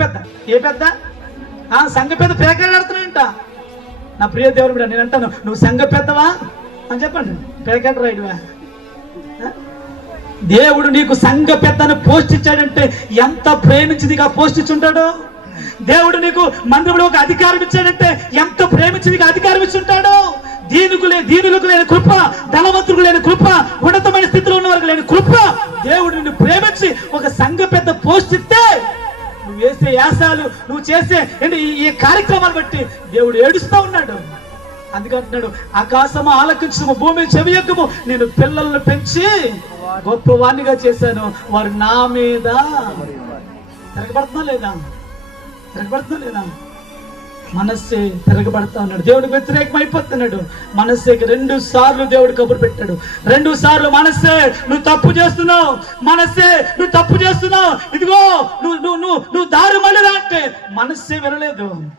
పెద్ద? ఏ పెద్ద? ఆ సంఘ పెద్ద పేకాడుతున్నాయంట నా ప్రియ దేవుడు బిడ్డ నేను అంటాను నువ్వు సంఘ పెద్దవా? అని చెప్పండి. పేకాట రాయుడువా దేవుడు నీకు సంఘ పెద్దను పోషించాడంటే ఎంత ప్రేమించిదిగా పోషించుంటాడు దేవుడు నీకు మందిరంలో ఒక అధికారం ఇచ్చాడంటే ఎంత ప్రేమించిదిగా అధికారం ఇచ్చుంటాడు? దీనికి లే దీనులకు లేని కృప ధనవంతులకు లేని కృప ఉన్నతమైన స్థితిలో ఉన్న వారికి లేని కృప. దేవుడు నిన్ను ప్రేమించి ఒక సంఘ పెద్ద పోస్ట్ ఇస్తే నువ్వు వేసే యాసాలు నువ్వు చేసే ఏంటి ఈ- కార్యక్రమాలు బట్టి దేవుడు ఏడుస్తూ ఉన్నాడు. అందుకంటున్నాడు ఆకాశము ఆలకించము భూమి చెవియక్కము నేను పిల్లలను పెంచి గొప్పవాణ్ణిగా చేశాను. వారు నా మీద తిరగబడుతున్నా లేదా? తిరగబడుతున్నా లేదా? మనస్సే తిరగబడతా ఉన్నాడు దేవుడికి వ్యతిరేకమైపోతున్నాడు. మనస్సేకి రెండు సార్లు దేవుడు కబురు పెట్టాడు. రెండు సార్లు మనస్సే నువ్వు తప్పు చేస్తున్నావు. మనస్సే నువ్వు తప్పు చేస్తున్నావు. ఇదిగో నువ్వు నువ్వు నువ్వు నువ్వు దారి మళ్ళీ అంటే మనస్సే వినలేదు.